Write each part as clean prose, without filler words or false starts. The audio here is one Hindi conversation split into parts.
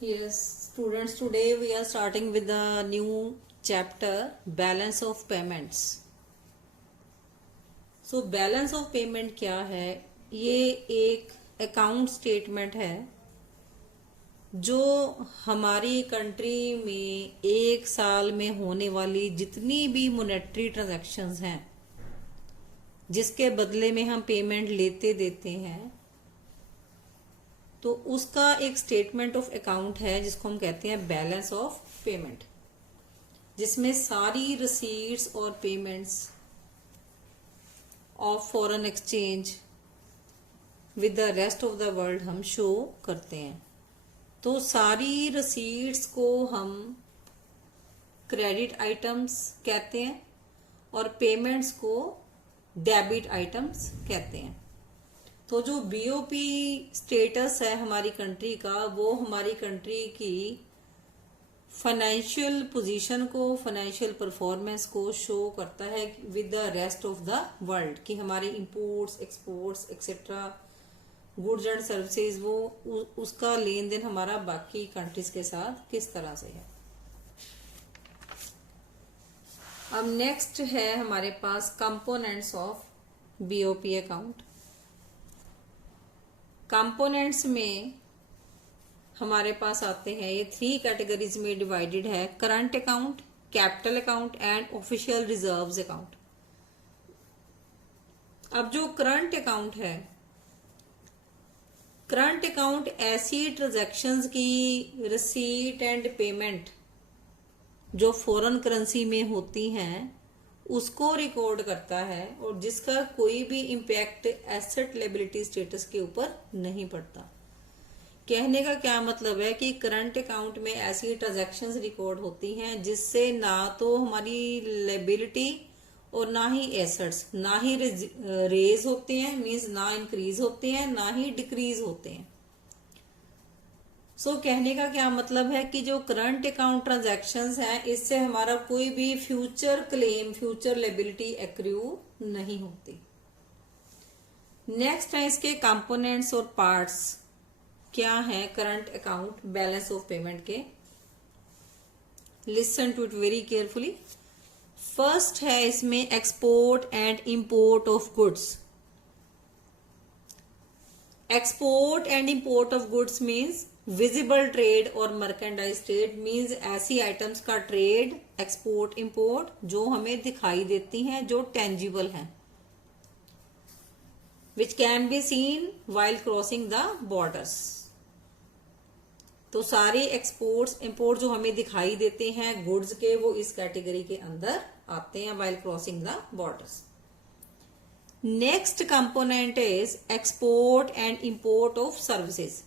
Yes, students, today we are starting with the new chapter balance of payments. So balance of payment क्या है? ये एक अकाउंट स्टेटमेंट है जो हमारी कंट्री में एक साल में होने वाली जितनी भी मॉनेटरी ट्रांजैक्शंस हैं जिसके बदले में हम पेमेंट लेते देते हैं तो उसका एक स्टेटमेंट ऑफ अकाउंट है जिसको हम कहते हैं बैलेंस ऑफ पेमेंट, जिसमें सारी रिसीट्स और payments of foreign exchange with the rest of the world हम शो करते हैं। तो सारी रिसीट्स को हम क्रेडिट आइटम्स कहते हैं और पेमेंट्स को डेबिट आइटम्स कहते हैं। तो जो बीओपी स्टेटस है हमारी कंट्री का, वो हमारी कंट्री की फाइनेंशियल पोजीशन को, फाइनेंशियल परफॉर्मेंस को शो करता है with the rest of the world कि हमारे imports, exports etcetera, goods and services, वो उसका लेन देन हमारा बाकी कंट्रीज के साथ किस तरह से है। अब नेक्स्ट है हमारे पास components of BOP account. Components में हमारे पास आते हैं, ये 3 कैटेगरीज में डिवाइडेड है: current account, capital account and official reserves account. अब जो करंट अकाउंट है, करंट अकाउंट ऐसी ट्रांजैक्शंस की रिसीट एंड पेमेंट जो फॉरेन करेंसी में होती हैं उसको रिकॉर्ड करता है और जिसका कोई भी इम्पैक्ट एसेट लायबिलिटी स्टेटस के ऊपर नहीं पड़ता। कहने का क्या मतलब है कि करंट अकाउंट में ऐसी ट्रांजैक्शंस रिकॉर्ड होती हैं जिससे ना तो हमारी लायबिलिटी और ना ही एसेट्स ना ही रेज होते हैं, मींस ना इंक्रीज होते हैं ना ही डिक्रीज होते हैं। सो कहने का क्या मतलब है कि जो करंट अकाउंट ट्रांजैक्शंस हैं इससे हमारा कोई भी future claim, future liability accrue नहीं होती। नेक्स्ट है इसके कंपोनेंट्स और पार्ट्स क्या है current account balance of payment के। Listen to it very carefully. First है इसमें export and import of goods. Export and import of goods means visible trade और मर्केंडाइज ट्रेड, मीन्स ऐसी आइटम्स का ट्रेड, एक्सपोर्ट इंपोर्ट जो हमें दिखाई देती हैं, जो टेंजिबल हैं, which can be seen while crossing the borders. तो सारे एक्सपोर्ट्स इंपोर्ट जो हमें दिखाई देते हैं गुड्स के, वो इस कैटेगरी के अंदर आते हैं while crossing the borders. Next component is export and import of services.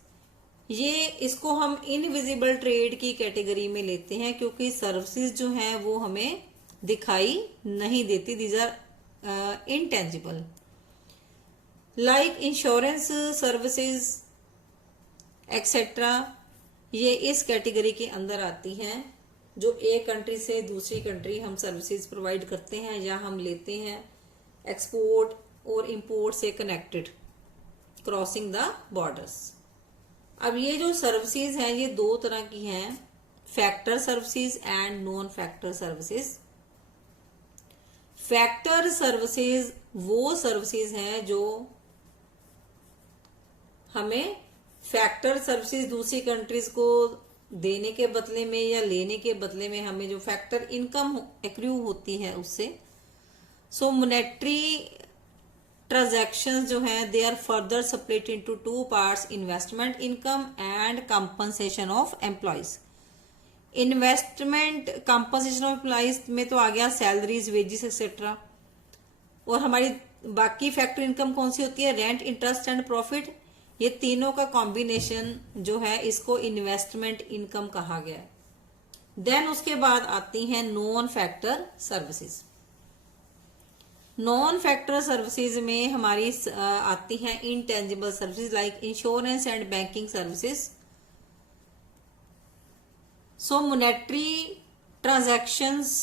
ये इसको हम इनविजिबल ट्रेड की कैटेगरी में लेते हैं क्योंकि सर्विसेज जो हैं वो हमें दिखाई नहीं देती, these are intangible, like insurance services etcetera. ये इस कैटेगरी के अंदर आती हैं जो एक कंट्री से दूसरी कंट्री हम सर्विसेज प्रोवाइड करते हैं या हम लेते हैं एक्सपोर्ट और इंपोर्ट से कनेक्टेड, क्रॉसिंग द बॉर्डर्स। अब ये जो सर्विसेज हैं ये 2 तरह की हैं, factor services and non factor services. Factor services वो सर्विसेज हैं जो हमें फैक्टर सर्विसेज दूसरी कंट्रीज को देने के बदले में या लेने के बदले में हमें जो फैक्टर इनकम एक्रू होती है उससे। सो मॉनेटरी ट्रांजैक्शंस जो हैं they are further separate into 2 parts: investment income and compensation of employees. Investment compensation of employees में तो आ गया सैलरीज, वेजेस एक्सेट्रा, और हमारी बाकी फैक्टर इनकम कौन सी होती है? Rent, interest and profit. ये तीनों का कॉम्बिनेशन जो है इसको इन्वेस्टमेंट इनकम कहा गया है। देन उसके बाद आती हैं non factor services. Non factor services में हमारी आती हैं intangible services like insurance and banking services. So monetary transactions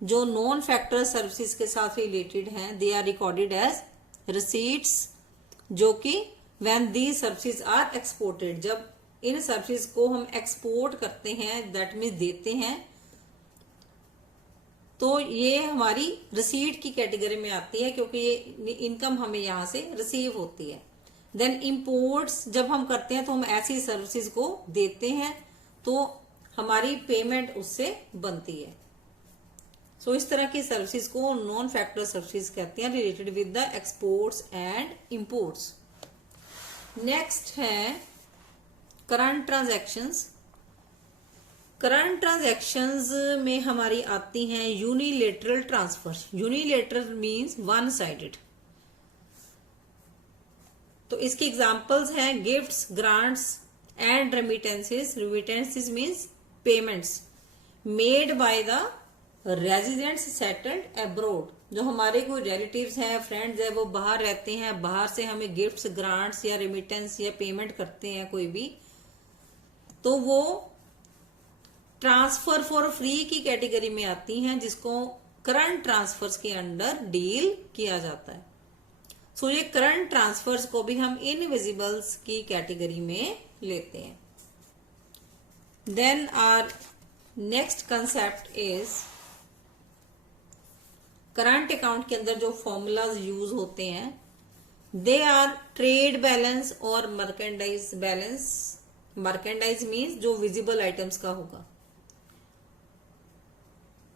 जो नॉन फैक्टर सर्विसेज के साथ रिलेटेड हैं they are recorded as receipts, जो कि when these services are exported, जब इन सर्विसेज को हम एक्सपोर्ट करते हैं, दैट मीन्स देते हैं, तो ये हमारी रिसीट की कैटेगरी में आती है, क्योंकि ये इनकम हमें यहां से रिसीव होती है। देन इंपोर्ट्स जब हम करते हैं तो हम ऐसी सर्विसेज को देते हैं, तो हमारी पेमेंट उससे बनती है। सो इस तरह की सर्विसेज को नॉन फैक्टर सर्विसेज कहते हैं, related with the exports and imports. Next है करंट ट्रांजैक्शंस। करंट ट्रांजैक्शंस में हमारी आती हैं unilateral transfer. Unilateral means one sided. तो इसकी एग्जांपल्स हैं gifts, grants and remittances. Remittances means payments made by the residents settled abroad. जो हमारे कोई रिलेटिव्स हैं, फ्रेंड्स हैं, वो बाहर रहते हैं, बाहर से हमें गिफ्ट्स, ग्रांट्स या रेमिटेंस या पेमेंट करते हैं कोई भी, तो वो ट्रांसफर फॉर फ्री की कैटेगरी में आती हैं, जिसको करंट ट्रांसफर्स के अंडर डील किया जाता है। सो ये करंट ट्रांसफर्स को भी हम इनविजिबल्स की कैटेगरी में लेते हैं। Then our next concept is current account के अंदर जो फॉर्मूलाज यूज होते हैं, दे आर ट्रेड बैलेंस और मर्केंडाइज बैलेंस। मर्केंडाइज मीन्स जो विजिबल आइटम्स का होगा।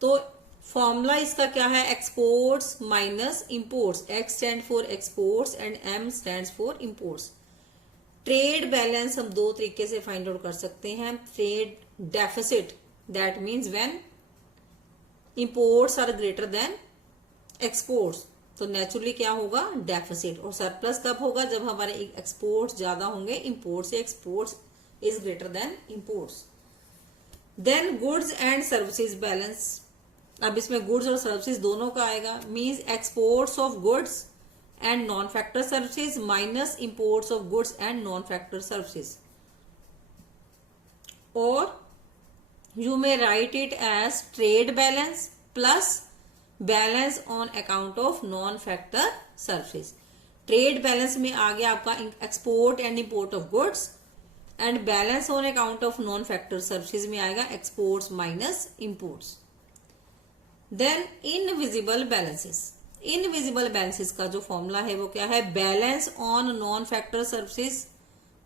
तो फॉर्मूला इसका क्या है, exports minus imports. X stand for exports and M stand for imports. Trade balance हम दो तरीके से फाइंड आउट कर सकते हैं। Trade deficit, that means when imports are greater than exports, तो नेचुरली क्या होगा, डेफिसिट। और सरप्लस कब होगा, जब हमारे एक्सपोर्ट्स ज्यादा होंगे इंपोर्ट्स से, exports is greater than imports. Then goods and services balance. अब इसमें गुड्स और सर्विसेज दोनों का आएगा, means exports of goods and non factor services minus imports of goods and non factor services. और you may write it as trade balance plus balance on account of non-factor services. Trade balance में आ गया आपका export and import of goods, and balance on account of non-factor services में आएगा exports minus imports. Then invisible balances. Invisible balances का जो फॉर्मूला है वो क्या है, balance on non-factor services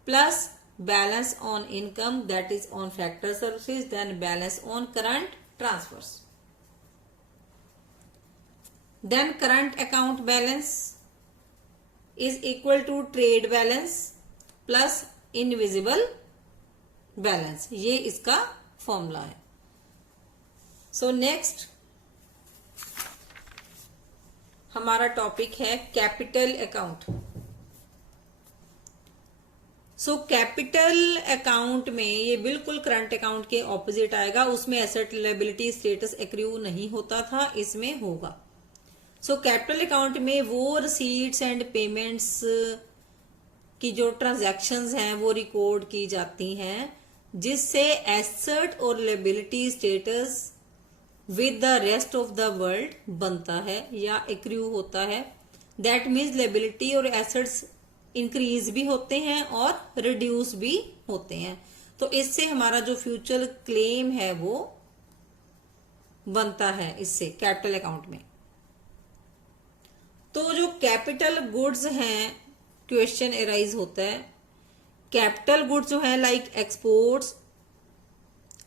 plus balance on income, that is on factor services, then balance on current transfers. Then current account balance is equal to trade balance plus invisible balance. ये इसका फॉर्मूला है। So next हमारा टॉपिक है capital account. So capital account में ये बिल्कुल करंट अकाउंट के ऑपोजिट आएगा। उसमें एसेट लायबिलिटी स्टेटस एक्रू नहीं होता था, इसमें होगा। सो कैपिटल अकाउंट में वो रिसीट्स एंड पेमेंट्स की जो ट्रांजैक्शंस हैं वो रिकॉर्ड की जाती हैं, जिससे एसेट और liability status with the rest of the world बनता है या एक्रू होता है। दैट मीन्स लायबिलिटी और एसेट्स इंक्रीज भी होते हैं और रिड्यूस भी होते हैं। तो इससे हमारा जो फ्यूचर क्लेम है वो बनता है इससे कैपिटल अकाउंट में। तो जो कैपिटल गुड्स हैं, क्वेश्चन एराइज होता है, कैपिटल गुड्स जो है like exports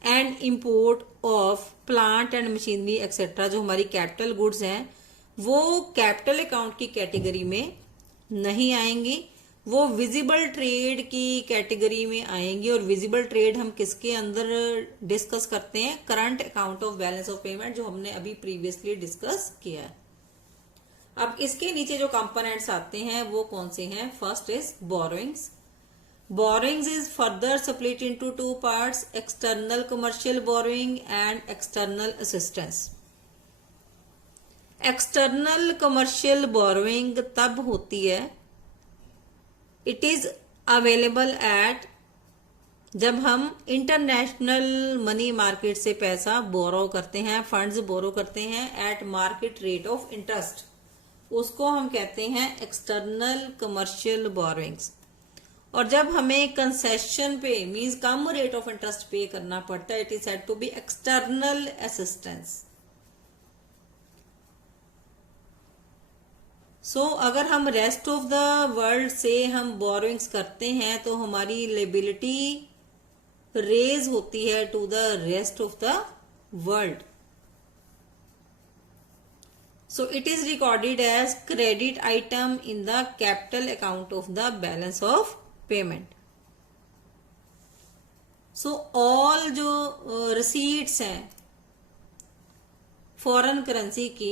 and import of plant and machinery etcetera, जो हमारी कैपिटल गुड्स हैं वो कैपिटल अकाउंट की कैटेगरी में नहीं आएंगी, वो विजिबल ट्रेड की कैटेगरी में आएंगी। और विजिबल ट्रेड हम किसके अंदर डिस्कस करते हैं, current account of balance of payment, जो हमने अभी प्रीवियसली डिस्कस किया है। अब इसके नीचे जो कंपोनेंट्स आते हैं वो कौन से हैं, first is borrowings. Borrowings is further split into two parts, external commercial borrowing and external assistance. External commercial borrowing तब होती है, इट इज अवेलेबल एट, जब हम इंटरनेशनल मनी मार्केट से पैसा बोरो करते हैं, फंड्स बोरो करते हैं eight market rate of interest, उसको हम कहते हैं एक्सटर्नल कमर्शियल बोरोइंग्स। और जब हमें कंसेशन पे मींस कम रेट ऑफ इंटरेस्ट पे करना पड़ता है, it is said to be external assistance. So अगर हम रेस्ट ऑफ द वर्ल्ड से हम बोरोइंग्स करते हैं तो हमारी लायबिलिटी रेज होती है to the rest of the world. So it is recorded as credit item in the capital account of the balance of payment. So all जो receipts हैं फॉरेन करेंसी की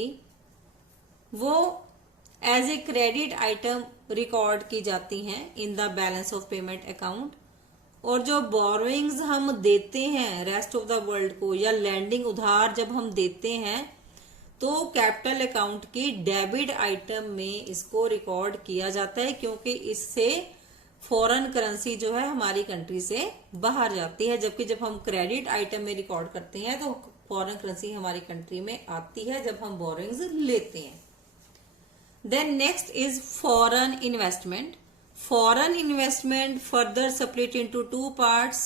वो as a credit item record की जाती हैं in the balance of payment account. और जो बोरोइंग्स हम देते हैं रेस्ट ऑफ द वर्ल्ड को या लैंडिंग उधार जब हम देते हैं तो कैपिटल अकाउंट की डेबिट आइटम में इसको रिकॉर्ड किया जाता है, क्योंकि इससे फॉरेन करेंसी जो है हमारी कंट्री से बाहर जाती है। जबकि जब हम क्रेडिट आइटम में रिकॉर्ड करते हैं तो फॉरेन करेंसी हमारी कंट्री में आती है जब हम बोरोइंग्स लेते हैं। Then next is foreign investment. Foreign investment further separate into two parts,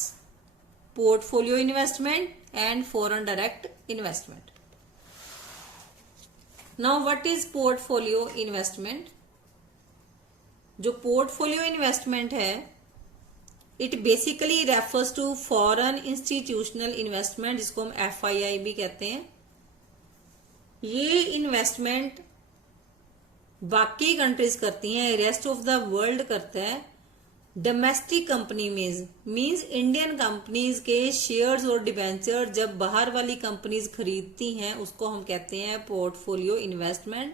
portfolio investment and foreign direct investment. Now what is portfolio investment? जो पोर्टफोलियो इन्वेस्टमेंट है it basically refers to foreign institutional investment, जिसको हम FII भी कहते हैं। ये इन्वेस्टमेंट बाकी कंट्रीज करती हैं, रेस्ट ऑफ द वर्ल्ड करता है। डोमेस्टिक कंपनी में मींस इंडियन कंपनीज के शेयर्स और डिबेंचर जब बाहर वाली कंपनीज खरीदती हैं उसको हम कहते हैं पोर्टफोलियो इन्वेस्टमेंट।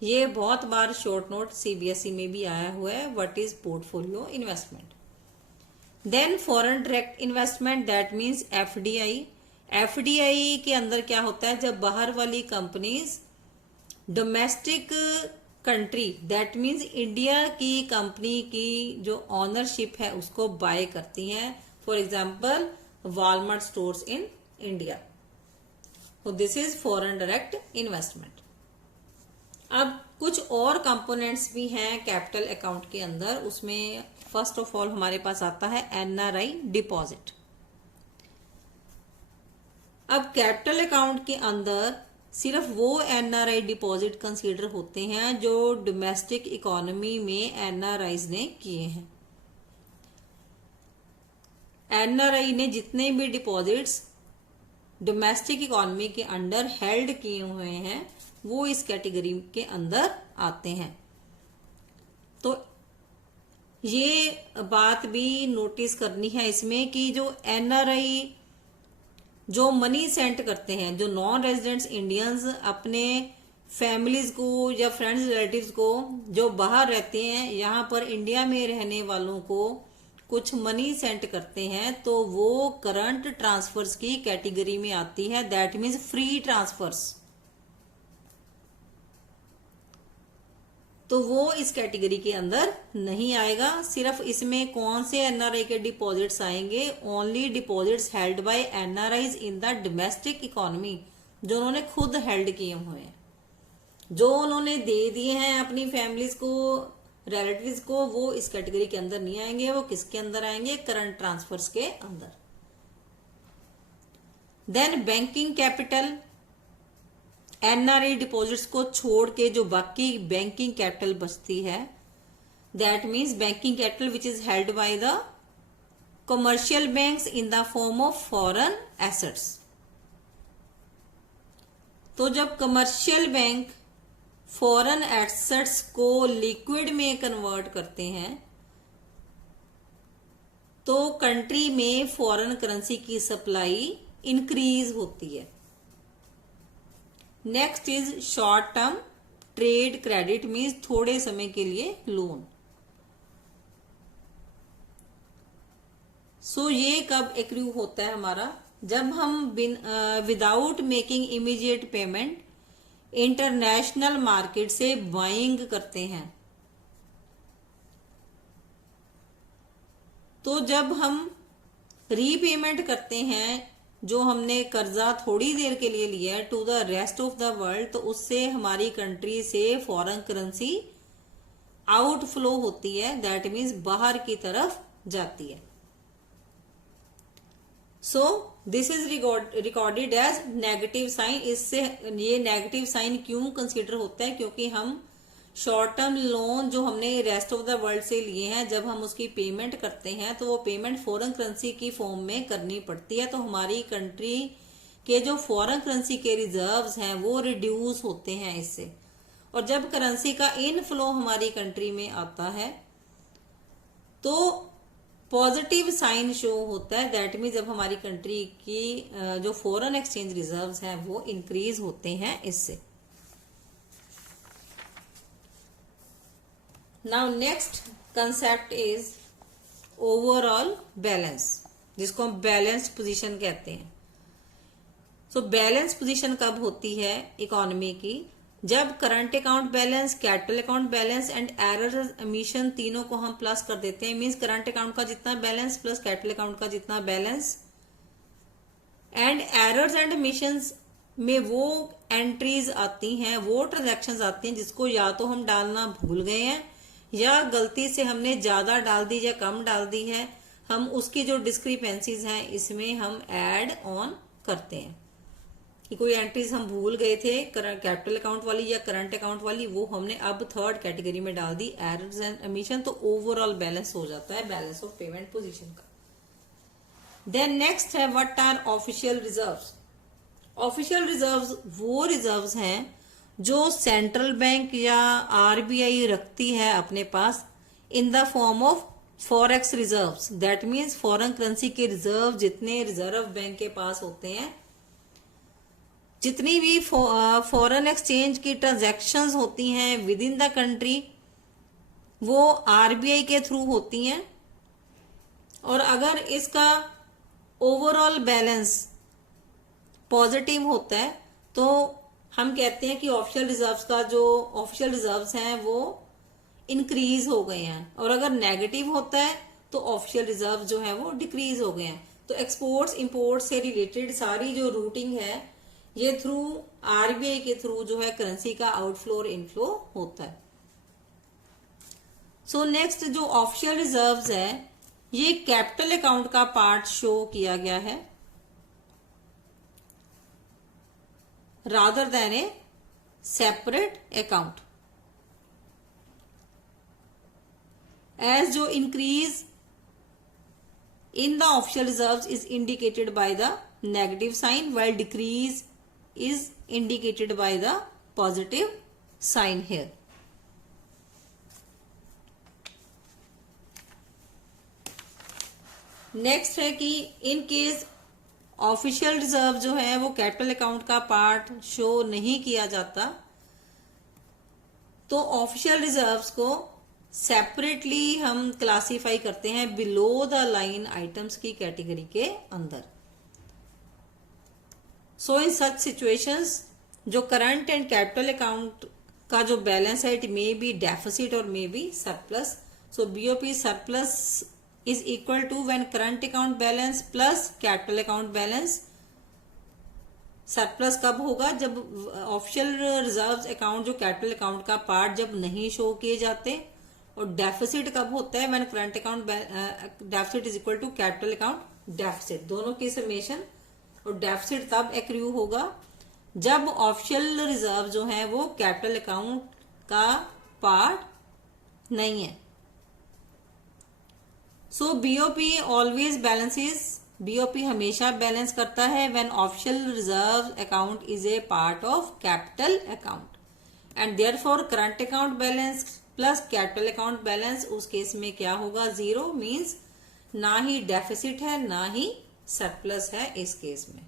ये बहुत बार शॉर्ट नोट CBSE में भी आया हुआ है, what is portfolio investment. Then foreign direct investment, that means FDI। FDI के अंदर क्या होता है, जब बाहर वाली companies domestic country that means India की कंपनी की जो ऑनरशिप है उसको बाय करती हैं। For example Walmart stores in India. तो this is foreign direct investment. अब कुछ और कंपोनेंट्स भी हैं कैपिटल अकाउंट के अंदर। उसमें फर्स्ट ऑफ ऑल हमारे पास आता है NRI डिपॉजिट। अब कैपिटल अकाउंट के अंदर सिर्फ वो NRI डिपॉजिट कंसीडर होते हैं जो डोमेस्टिक इकोनॉमी में NRIs ने किए हैं। NRI ने जितने भी डिपॉजिट्स डोमेस्टिक इकोनॉमी के अंडर हेल्ड किए हुए हैं वो इस कैटेगरी के अंदर आते हैं। तो ये बात भी नोटिस करनी है इसमें कि जो NRI जो मनी सेंड करते हैं, जो नॉन रेजिडेंट्स इंडियंस अपने फैमिलीज को या फ्रेंड्स रिलेटिव्स को जो बाहर रहते हैं, यहाँ पर इंडिया में रहने वालों को कुछ मनी सेंड करते हैं तो वो करंट ट्रांसफर्स की कैटेगरी में आती है, दैट मीन्स फ्री ट्रांसफर्स। तो वो इस कैटेगरी के अंदर नहीं आएगा। सिर्फ इसमें कौन से NRI के डिपॉजिट्स आएंगे, only deposits held by NRIs in the domestic economy, जो उन्होंने खुद हेल्ड किए हुए हैं, जो उन्होंने दे दिए हैं अपनी फैमिलीज को, रिलेटिव्स को, वो इस कैटेगरी के अंदर नहीं आएंगे। वो किसके अंदर आएंगे, करंट ट्रांसफर्स के अंदर। Then banking capital, NRI deposits को छोड़ के जो बाकी बैंकिंग कैपिटल बचती है, that means banking capital which is held by the commercial banks in the form of foreign assets. तो जब कमर्शियल बैंक फॉरेन एसेट्स को लिक्विड में कन्वर्ट करते हैं तो कंट्री में फॉरेन करेंसी की सप्लाई इंक्रीज होती है। Next is short term trade credit, means थोड़े समय के लिए लोन। सो ये कब एक्रू होता है हमारा, जब हम without making immediate payment international market से बाइंग करते हैं। तो जब हम रीपेमेंट करते हैं जो हमने कर्जा थोड़ी देर के लिए लिया है to the rest of the world, तो उससे हमारी कंट्री से फॉरेन करेंसी आउटफ्लो होती है, दैट मीन्स बाहर की तरफ जाती है। So this is recorded as negative sign. इससे ये नेगेटिव साइन क्यों कंसीडर होता है, क्योंकि हम शॉर्ट टर्म लोन जो हमने रेस्ट ऑफ द वर्ल्ड से लिए हैं, जब हम उसकी पेमेंट करते हैं तो वो पेमेंट फॉरेन करेंसी की फॉर्म में करनी पड़ती है। तो हमारी कंट्री के जो फॉरेन करेंसी के रिजर्व्स हैं वो रिड्यूस होते हैं इससे। और जब करेंसी का इनफ्लो हमारी कंट्री में आता है तो पॉजिटिव साइन शो होता है, दैट मीन जब हमारी कंट्री की जो फॉरेन एक्सचेंज रिजर्व्स हैं वो इंक्रीज होते हैं इससे। Now next concept is overall balance, जिसको हम बैलेंस पोजीशन कहते हैं। सो बैलेंस पोजीशन कब होती है इकोनॉमी की, जब current account balance, capital account balance and error emission तीनों को हम प्लस कर देते हैं। मींस करंट अकाउंट का जितना बैलेंस प्लस कैपिटल अकाउंट का जितना balance, and errors and emissions में वो एंट्रीज आती हैं, वो ट्रांजैक्शंस आती हैं जिसको या तो हम डालना भूल गए हैं या गलती से हमने ज्यादा डाल दी या कम डाल दी है। हम उसकी जो डिस्क्रिपेंसीज हैं इसमें हम ऐड ऑन करते हैं कि कोई एंट्रीज हम भूल गए थे कैपिटल अकाउंट वाली या करंट अकाउंट वाली, वो हमने अब थर्ड कैटेगरी में डाल दी एरर्स एंड एमिशन, तो ओवरऑल बैलेंस हो जाता है बैलेंस ऑफ पेमेंट पोजीशन का। देन नेक्स्ट है what are official reserves. Official reserves वो रिजर्व्स हैं जो सेंट्रल बैंक या आरबीआई रखती है अपने पास in the form of forex reserves. That means foreign currency के रिजर्व जितने रिजर्व बैंक के पास होते हैं, जितनी भी फॉरेन एक्सचेंज की ट्रांजैक्शंस होती हैं विद इन द कंट्री, वो आरबीआई के थ्रू होती हैं। और अगर इसका ओवरऑल बैलेंस पॉजिटिव होता है तो हम कहते हैं कि ऑफिशियल रिजर्व्स का जो ऑफिशियल रिजर्व्स हैं वो इंक्रीज हो गए हैं। और अगर नेगेटिव होता है तो ऑफिशियल रिजर्व जो है वो डिक्रीज हो गए हैं। तो एक्सपोर्ट्स इंपोर्ट से रिलेटेड सारी जो रूटिंग है ये थ्रू आरबीआई के थ्रू जो है करेंसी का आउटफ्लो और इनफ्लो होता है। सो नेक्स्ट जो ऑफिशियल रिजर्व्स है ये कैपिटल अकाउंट का पार्ट शो किया गया है rather than a separate account, as जो increase in the official reserves is indicated by the negative sign while decrease is indicated by the positive sign here. Next है कि इन केस ऑफिशियल रिजर्व जो है वो कैपिटल अकाउंट का पार्ट शो नहीं किया जाता तो ऑफिशियल रिजर्व्स को सेपरेटली हम क्लासिफाई करते हैं बिलो द लाइन आइटम्स की कैटेगरी के अंदर। सो इन सच सिचुएशंस जो करंट एंड कैपिटल अकाउंट का जो बैलेंस है इट मे बी डेफिसिट और may be surplus. So BOP surplus is equal to when current account balance plus capital account balance। Surplus कब होगा, जब ऑफिशियल रिजर्व्स अकाउंट जो कैपिटल अकाउंट का पार्ट जब नहीं शो किए जाते। और डेफिसिट कब होता है, when current account deficit is equal to capital account deficit, दोनों की समेशन। और डेफिसिट तब एक्रू होगा जब ऑफिशियल रिजर्व जो है वो कैपिटल अकाउंट का पार्ट नहीं है। सो बीओपी ऑलवेज बैलेंसेस, बीओपी हमेशा बैलेंस करता है when official reserve account is a part of capital account and therefore current account balance plus capital account balance उस केस में क्या होगा, जीरो। मींस ना ही डेफिसिट है ना ही सरप्लस है इस केस में।